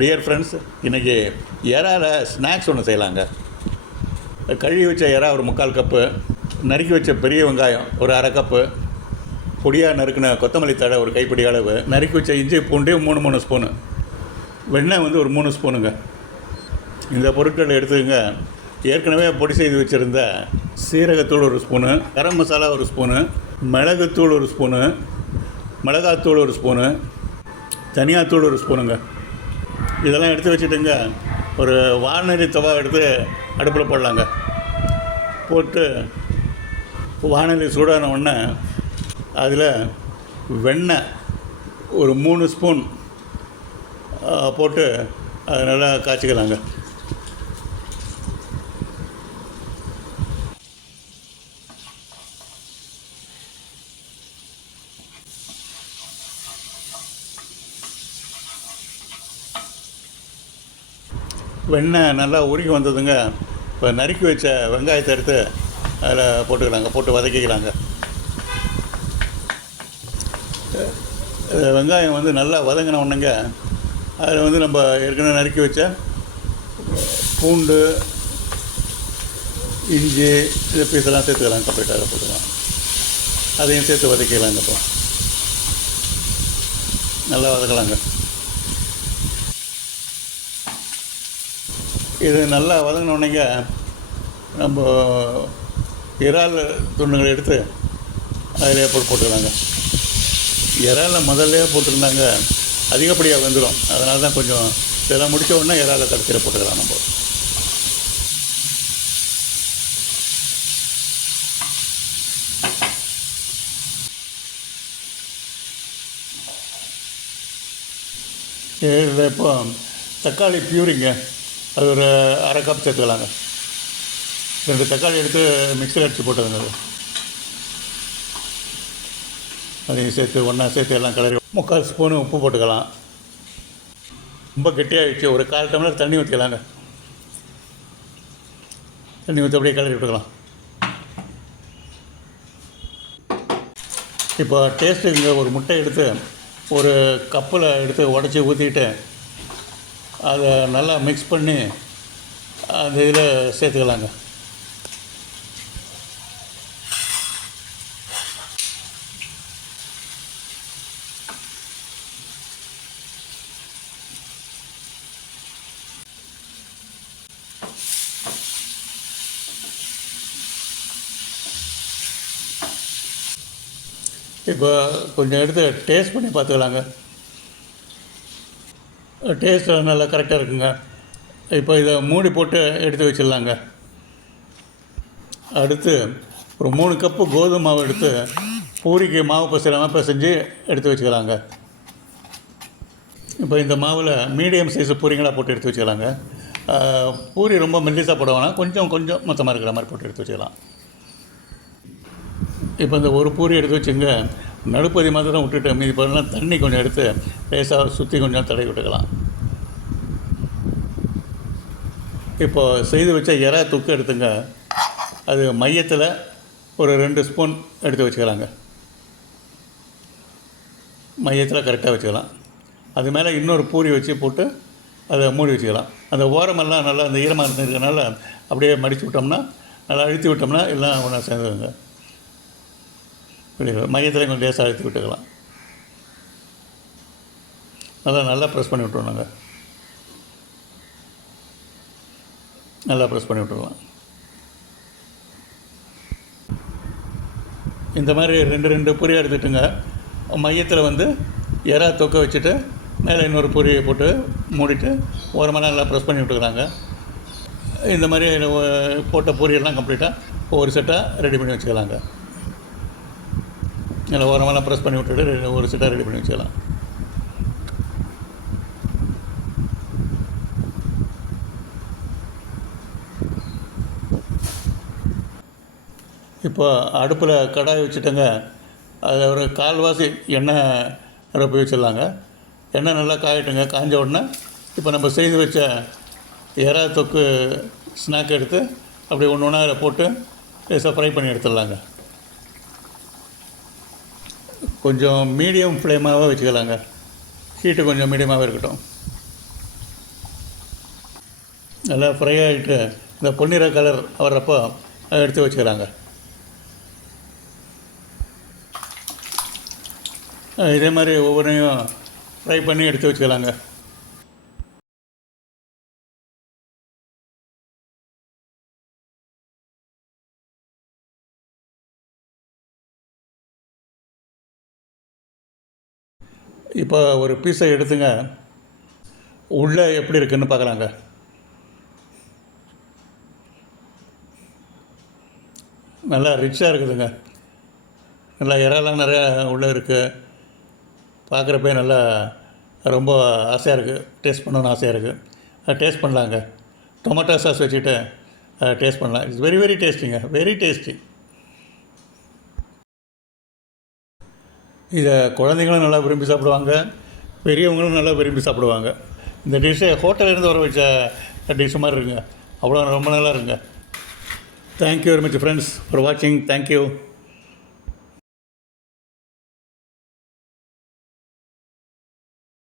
Dear friends, இன்றைக்கி இறால snacks ஒன்று செய்யலாங்க. கழுவி வச்ச இறா ஒரு 3/4 கப்பு, நறுக்கி வச்ச பெரிய வெங்காயம் ஒரு அரை கப்பு, பொடியாக நறுக்கின கொத்தமல்லி தழை ஒரு கைப்பிடி அளவு, நறுக்கி வச்ச இஞ்சி பூண்டு 3 ஸ்பூனு, வெண்ணெய் வந்து ஒரு 3 ஸ்பூனுங்க. இந்த பொருட்கள் எடுத்துக்கங்க. ஏற்கனவே பொடி செய்து வச்சுருந்த சீரகத்தூள் ஒரு ஸ்பூனு, கரம் மசாலா ஒரு ஸ்பூனு, மிளகுத்தூள் ஒரு ஸ்பூனு, மிளகாத்தூள் ஒரு ஸ்பூனு, தனியாத்தூள் ஒரு ஸ்பூனுங்க. இதெல்லாம் எடுத்து வச்சுட்டுங்க, ஒரு வானொலி தவா எடுத்து அடுப்பில் போடலாங்க. போட்டு வானொலி சூடான உடனே அதில் வெண்ணெய் ஒரு 3 ஸ்பூன் போட்டு அதை நல்லா காய்ச்சிக்கலாங்க. வெண்ணெய் நல்லா உருகி வந்ததுங்க. இப்போ நறுக்கி வச்ச வெங்காயத்தை எடுத்து அதில் போட்டுக்கலாங்க, போட்டு வதக்கிக்கலாங்க. வெங்காயம் வந்து நல்லா வதங்கின உடனேங்க அதில் வந்து நம்ம ஏற்கனவே நறுக்கி வச்ச பூண்டு, இஞ்சி, இது பீஸெல்லாம் சேர்த்துக்கலாம். கம்ப்ளீட்டாக அதில் போட்டுக்கலாம். அதையும் சேர்த்து வதக்கிக்கலாங்க. இப்போ நல்லா வதக்கலாங்க. இது நல்லா வதங்கினோடனேங்க நம்ம இறால் துண்டுங்களை எடுத்து அதிலே போட்டுக்கலாங்க. இறாலில் முதல்ல போட்டுருந்தாங்க அதிகப்படியாக வெந்துடும். அதனால தான் கொஞ்சம் இதெல்லாம் முடித்த உடனே இறாலை கடைசியில் போட்டுக்கலாம். நம்ம இதில் இப்போ தக்காளி பியூரிங்க, அது ஒரு அரை கப் சேர்த்துக்கலாங்க. 2 தக்காளி எடுத்து மிக்சியில் அடித்து போட்டுருங்க. அதையும் சேர்த்து ஒன்றா சேர்த்து எல்லாம் கிளறி 3/4 ஸ்பூனு உப்பு போட்டுக்கலாம். ரொம்ப கெட்டியாகிடுச்சு. ஒரு 1/4 டம்ளர் தண்ணி ஊற்றிக்கலாங்க. தண்ணி ஊற்றி அப்படியே கிளறி விட்டுக்கலாம். இப்போ டேஸ்ட்டுங்க, ஒரு முட்டை எடுத்து ஒரு கப்பில் எடுத்து உடச்சி ஊற்றிக்கிட்டு அதை நல்லா மிக்ஸ் பண்ணி அந்த இதில் சேர்த்துக்கலாங்க. இப்போ கொஞ்சம் எடுத்து டேஸ்ட் பண்ணி பார்த்துக்கலாங்க. டேஸ்ட் நல்லா கரெக்டாக இருக்குங்க. இப்போ இதை மூடி போட்டு எடுத்து வச்சிடலாங்க. அடுத்து ஒரு 3 கப்பு கோதுமை மாவு எடுத்து பூரிக்கு மாவு பசையிலாமல் பிசைஞ்சு எடுத்து வச்சுக்கலாங்க. இப்போ இந்த மாவில் மீடியம் சைஸு பூரிங்களாக போட்டு எடுத்து வச்சுக்கலாங்க. பூரி ரொம்ப மெல்லிசாக போட வேணாம், கொஞ்சம் மொத்தமாக இருக்கிற மாதிரி போட்டு எடுத்து வச்சுக்கலாம். இப்போ இந்த ஒரு பூரி எடுத்து வச்சுங்க, நடுப்பதி மாத்திரம் விட்டுட்டு மீதி பொருள்லாம் தண்ணி கொஞ்சம் எடுத்து லேசாக சுற்றி கொஞ்சம் தடவி விட்டுக்கலாம். இப்போ செய்து வச்ச இறா தொக்கு எடுத்துங்க, அது மையத்தில் ஒரு 2 ஸ்பூன் எடுத்து வச்சுக்கலாங்க. மையத்தில் கரெக்டாக வச்சுக்கலாம். அது மேலே இன்னொரு பூரி வச்சு போட்டு அதை மூடி வச்சுக்கலாம். அந்த ஓரமெல்லாம் நல்லா அந்த ஈரமாக இருந்ததுனால அப்படியே மடித்து விட்டோம்னா, நல்லா அழுத்தி விட்டோம்னா எல்லாம் ஒன்றா சேர்ந்துருங்க. மையத்தில் கொஞ்சம் லேசாக அழுத்தி விட்டுக்கலாம். நல்லா ப்ரெஸ் பண்ணி விட்டுருவோம். நல்லா ப்ரெஸ் பண்ணி விட்டுருலாம். இந்த மாதிரி 2 பொரியாக எடுத்துட்டுங்க, மையத்தில் வந்து இறா தொக்க வச்சுட்டு மேலே இன்னொரு பொரியை போட்டு மூடிட்டு ஓரமாக நல்லா ப்ரெஸ் பண்ணி விட்டுக்கிறாங்க. இந்த மாதிரி போட்ட பொரியெல்லாம் கம்ப்ளீட்டாக ஒரு செட்டாக ரெடி பண்ணி வச்சுக்கலாங்க. நல்லா ஓரமெல்லாம் ப்ரெஸ் பண்ணி விட்டுட்டு ஒரு செட்டாக ரெடி பண்ணி வச்சுக்கலாம். இப்போ அடுப்பில் கடாய் வச்சுட்டேங்க, அதில் ஒரு 1/4 எண்ணெய் நிரப்பி வச்சிடலாங்க. எண்ணெய் நல்லா காயட்டுங்க. காய்ஞ்ச உடனே இப்போ நம்ம செய்து வச்ச இறா தொக்கு ஸ்நாக் எடுத்து அப்படி ஒன்று அதில் போட்டு லேசாக ஃப்ரை பண்ணி எடுத்துடலாங்க. கொஞ்சம் மீடியம் ஃப்ளேமாகவே வச்சுக்கலாங்க. ஹீட்டு கொஞ்சம் மீடியமாகவே இருக்கட்டும். நல்லா ஃப்ரை ஆகிட்டு இந்த பொன்னிற கலர் வர்றப்போ எடுத்து வச்சுக்கிறாங்க. இதே மாதிரி ஒவ்வொன்றையும் ஃப்ரை பண்ணி எடுத்து வச்சுக்கலாங்க. இப்போ ஒரு பீஸை எடுத்துங்க, உள்ளே எப்படி இருக்குதுன்னு பார்க்கலாங்க. நல்லா ரிச்சாக இருக்குதுங்க. நல்லா இறாலாம் நிறையா உள்ளே இருக்குது. பார்க்குறப்பே நல்லா ரொம்ப ஆசையாக இருக்குது. டேஸ்ட் பண்ணணுன்னு ஆசையாக இருக்குது. அது டேஸ்ட் பண்ணலாங்க. டொமேட்டோ சாஸ் வச்சுட்டு டேஸ்ட் பண்ணலாம். இட்ஸ் வெரி வெரி டேஸ்டிங்க, வெரி டேஸ்டி. இதை குழந்தைங்களும் நல்லா விரும்பி சாப்பிடுவாங்க, பெரியவங்களும் நல்லா விரும்பி சாப்பிடுவாங்க. இந்த டிஷ்ஷை ஹோட்டலேருந்து வர வச்ச டிஷ் மாதிரி இருக்குங்க. அவ்வளோ ரொம்ப நல்லா இருக்குங்க. Thank you very much friends for வாட்சிங். தேங்க்யூ.